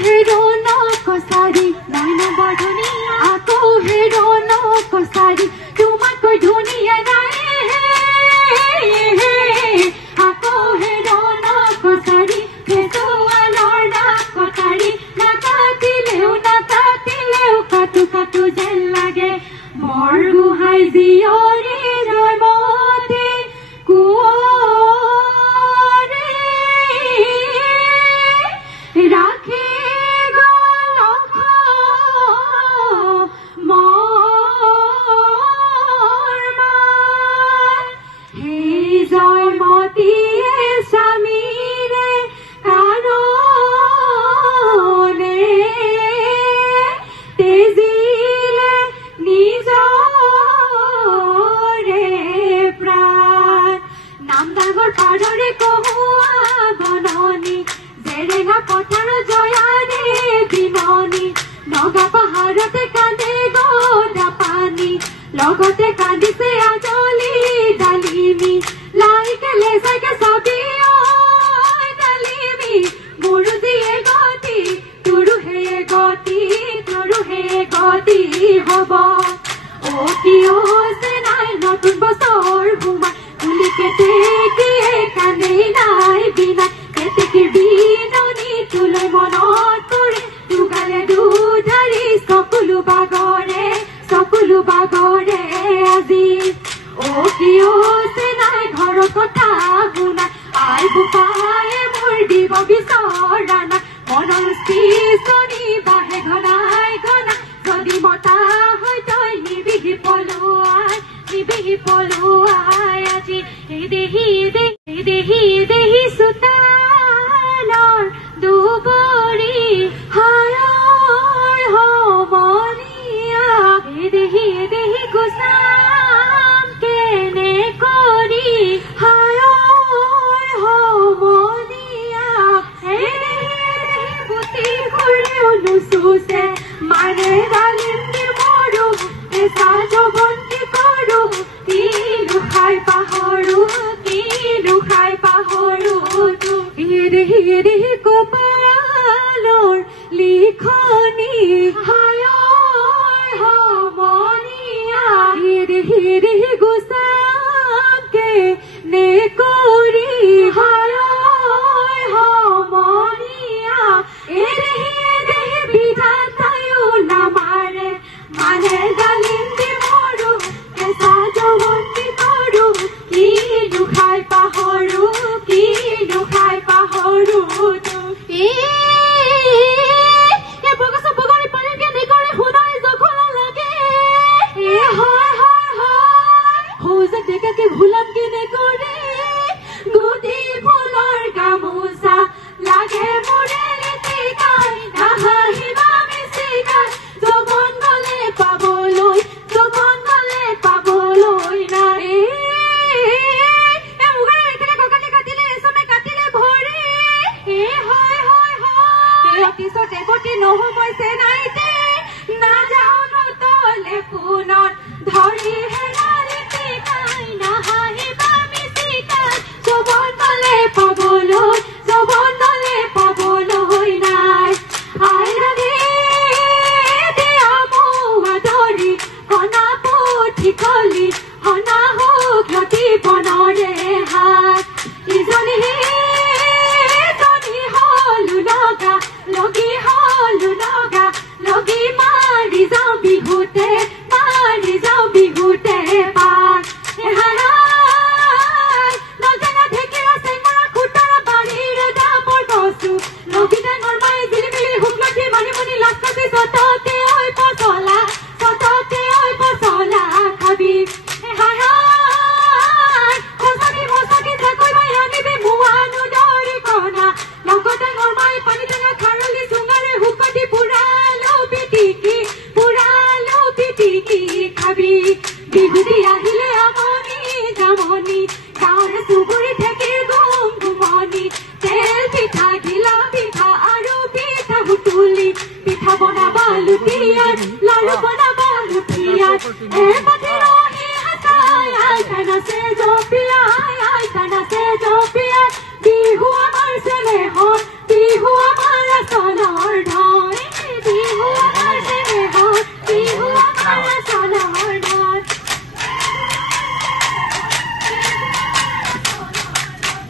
হেৰো নকছাৰি নয়ন বৰণী আকৌ হেৰো নকছাৰি তোমাতকৈ ধুনীয়া নাই আকৌ হেৰো নকছাৰি ফেচুৱালৰ নাক কটাৰি নাকাটিলেও কাটু কাটু যেন লাগে বৰগোহাঁই জীয়ৰী জয়মতী কোঁৱৰী ৰাখি গ'ল মোৰ মান সেই জয়মতীয়ে স্বামীৰে কাৰণে তেজিলে নিজৰে প্ৰাণ নাম ডাঙৰ পাৰৰে কহুৱা বননি জেৰেঙা পথাৰ জয়াৰে বিননি নগা পাহাৰতে কান্দে গদা পানী লগতে কান্দিছে আজলি ডালিমি লাইকে লেচাইকে চাবি ঐ ডালিমি মোৰো দিয়ে গতি তোৰো হে গতি হ'ব অ কিয় হৈছে নাই নতুন বছৰ সোমাই তুলি কেতেকীয়ে কান্দে নাই বিনাই কেতেকীৰ বিননি তোলৈ মনত পৰে দুগালে দুধাৰি চকুলো বাগৰে আজি অ কিয় হৈছে নাই ঘৰৰ কথা শুনাই আই বোপায়ে মোৰ দিব বিচৰা নাই মনৰ পিছনি বাহে ঘনাই যদি মতা হয় তই নিবিহি পলুৱাই আজি এই দেহি চোতালৰ দুবৰি হায়ৰ সমনীয়া এই দেহি গুচাম কেনে কৰি হায়ৰ সমনীয়া এই দেহি বুটি কৰিও নুচুচে মানে ডালিমীৰ মৰো কেঁচা যৌৱনটি কৰো কিনো খাই পাহৰো হিৰি কপালৰ লিখনি হায়ৰ সমনীয়া হিৰি গুচামকে নে কৰি হায়ৰ সমনীয়া এদেহি বিধাতায়ো নামাৰে মানে ডালিমী মৰো কেঁচা যৌৱনটি কৰো কিনো খাই পাহৰো ভুলাম কেনে কৰে গুটি ফুলৰ গামোচা লাগে মোৰে লিটিকাই নাহাঁহিবা মিচিকাই যৌৱন গলে পাবলৈ নাই মুগাৰে ককালে কাটিলে এচমে কাটিলে ভৰি পিছতে গতি নহবইছে নাইতে নাযাওঁ নতলে পুনত ধৰি হেৰালি টিকাই নাহাঁহিবা মিচিকাই যৌৱন গলে পাবলৈ নাই আইৰাণী দিয়া মৌৱা ধৰি কণা পুঠি কলি হনা শুকলতি বনৰে হাত ইজনী লগি মাৰি যাওঁ বিহুতে পাক নজনা ঢেকীয়া চেঙৰা খুতৰা বাৰীৰে ডাবৰ কচু লগি ডাঙৰ মাই জিলিমিলি শুকলতি মানিমুনি লাচকতি চততে ঐ পচলা খাবি মচাকি চাকৈ মাই আনিবি মোৱানো দৰি কণা লগত ডাঙৰ মাই পানী টেঙা খাৰলি চুঙাৰে শুকতি পুৰালো পিটিকি খাবি বিহুতি আহিলে আমনি জামনি গাঁৱৰ চুবুৰী ঢেকীৰ গুমগুমনি তেল পিঠা ঘিলা পিঠা আৰু পিঠা বুটুলি পিঠা বনাবা লুটিয়াত লাড়ু বনাবা লুটিয়াত মাটি ৰহি হাতাই আইতা নাচে জপিয়াই বিহু আমাৰ চেনেহৰ বিহু আমাৰ আচলৰ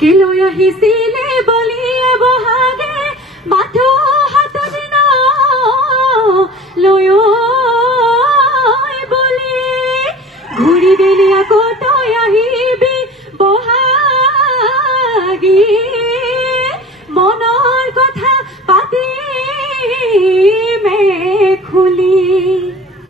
কে লৈ আহিছিলে বলিয়ে বহাগে মাথো হাতত লৈ বলি ঘূৰি বেলি আকৌ তই আহিবি বহাগি মনৰ কথা পাতিমে খুলি।